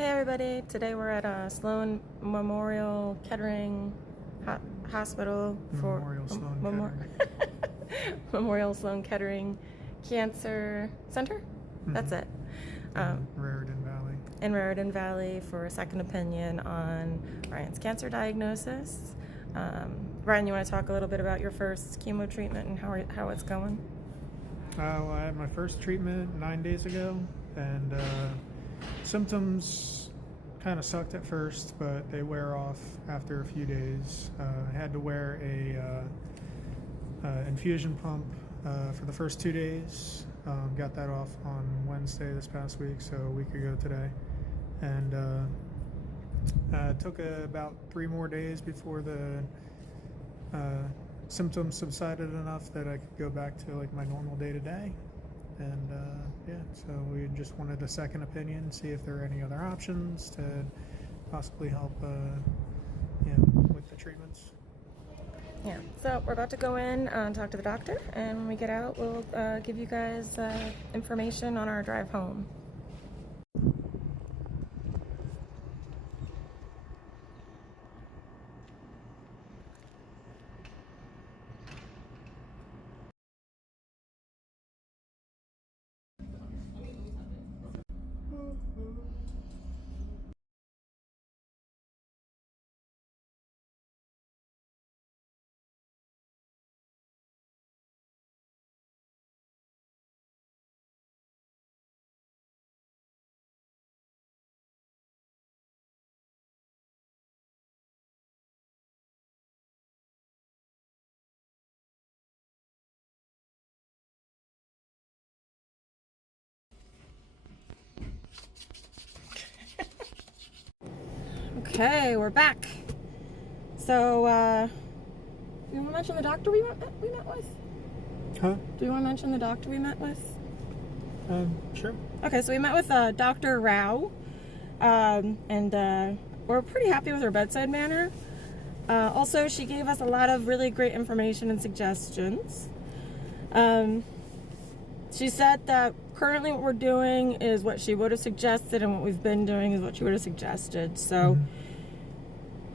Hey everybody, today we're at Sloan Memorial Kettering Hospital for Memorial Sloan Kettering. Memorial Sloan Kettering Cancer Center. That's it. Raritan Valley. In Raritan Valley for a second opinion on Ryan's cancer diagnosis. Ryan, you want to talk a little bit about your first chemo treatment and how it's going? Well, I had my first treatment 9 days ago, and symptoms kind of sucked at first, but they wear off after a few days. I had to wear a infusion pump for the first 2 days. Got that off on Wednesday this past week, so a week ago today. And it took about 3 more days before the symptoms subsided enough that I could go back to like my normal day-to-day. And yeah, so we just wanted a second opinion, see if there are any other options to possibly help with the treatments. Yeah, so we're about to go in and talk to the doctor, and when we get out, we'll give you guys information on our drive home. Okay, we're back. So, do you want to mention the doctor we met with? Huh? Do you want to mention the doctor we met with? Sure. Okay, so we met with Dr. Rao, and we're pretty happy with her bedside manner. Also, she gave us a lot of really great information and suggestions. She said that currently what we're doing is what she would have suggested, and what we've been doing is what she would have suggested. So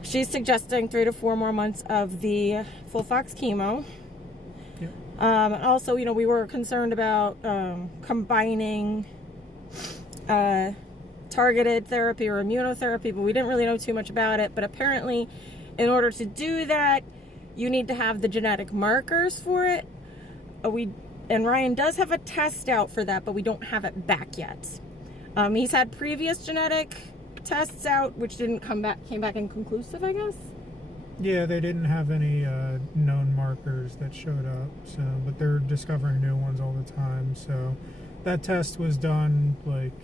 she's suggesting 3 to 4 more months of the FOLFOX chemo. Yep. And also, we were concerned about combining targeted therapy or immunotherapy, but we didn't really know too much about it. But apparently, in order to do that, you need to have the genetic markers for it. And Ryan does have a test out for that, but we don't have it back yet. He's had previous genetic tests out, which came back inconclusive, I guess. Yeah, they didn't have any known markers that showed up, but they're discovering new ones all the time. So that test was done like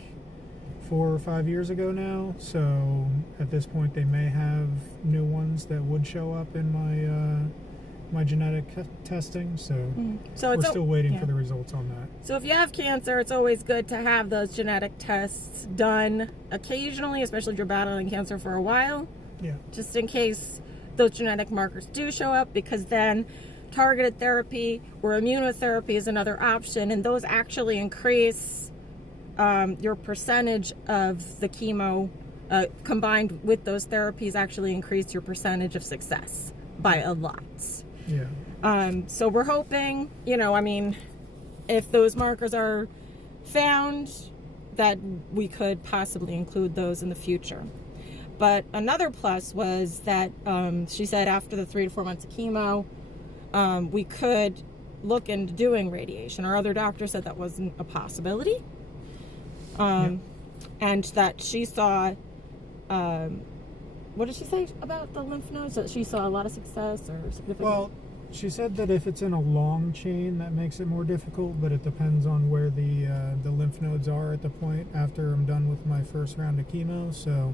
4 or 5 years ago now. So at this point, they may have new ones that would show up in my genetic testing. So we're still waiting for the results on that. So if you have cancer, it's always good to have those genetic tests done occasionally, especially if you're battling cancer for a while. Yeah. Just in case those genetic markers do show up, because then targeted therapy or immunotherapy is another option, and those actually increase your percentage of the chemo combined with those therapies actually increase your percentage of success by a lot. Yeah. So we're hoping, if those markers are found, that we could possibly include those in the future. But another plus was that she said after the 3 to 4 months of chemo, we could look into doing radiation. Our other doctor said that wasn't a possibility. And that she saw, what did she say about the lymph nodes? That she saw a lot of success or significant? Well, she said that if it's in a long chain, that makes it more difficult, but it depends on where the lymph nodes are at the point after I'm done with my first round of chemo. So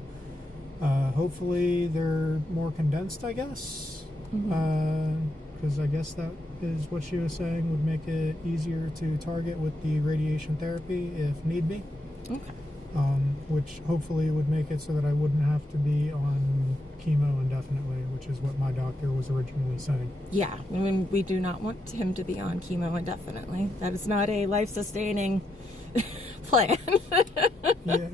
hopefully they're more condensed, I guess, because I guess that is what she was saying would make it easier to target with the radiation therapy if need be. Okay. Which hopefully would make it so that I wouldn't have to be on chemo indefinitely, which is what my doctor was originally saying. Yeah, we do not want him to be on chemo indefinitely. That is not a life-sustaining plan. Yeah.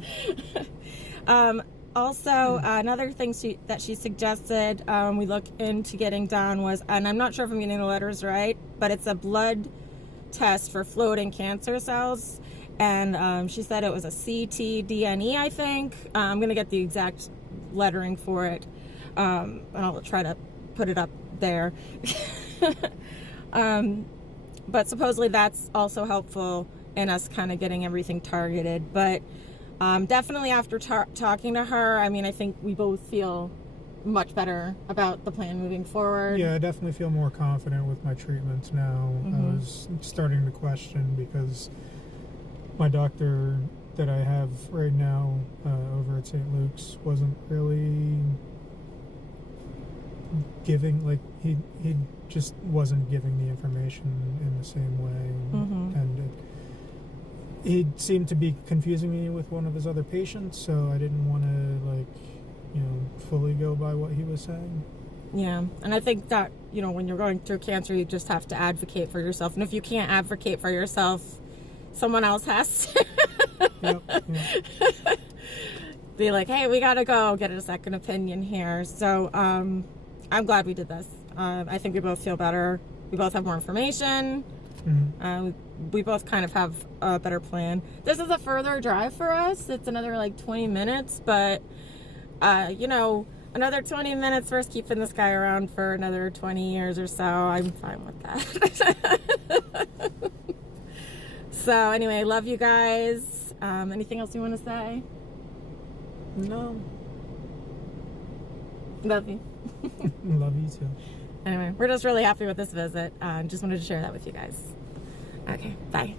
Also, another thing that she suggested we look into getting done was, and I'm not sure if I'm getting the letters right, but it's a blood test for floating cancer cells. And she said it was a ctDNE, I think. I'm going to get the exact lettering for it. And I'll try to put it up there. But supposedly that's also helpful in us kind of getting everything targeted. But definitely after talking to her, I mean, I think we both feel much better about the plan moving forward. Yeah, I definitely feel more confident with my treatments now. I was starting to question because my doctor that I have right now over at St. Luke's wasn't really giving, like, he just wasn't giving the information in the same way. And he seemed to be confusing me with one of his other patients, so I didn't want to, like, you know, fully go by what he was saying. Yeah, and I think that, you know, when you're going through cancer, you just have to advocate for yourself. And if you can't advocate for yourself, someone else has to. Yep. Be like, hey, we gotta go get a second opinion here. So I'm glad we did this. I think we both feel better. We both have more information. We both kind of have a better plan. This is a further drive for us. It's another like 20 minutes, but you know, another 20 minutes versus keeping this guy around for another 20 years or so. I'm fine with that. So anyway, love you guys. Anything else you want to say? No. Love you. Love you too. Anyway, we're just really happy with this visit. Just wanted to share that with you guys. Okay, bye.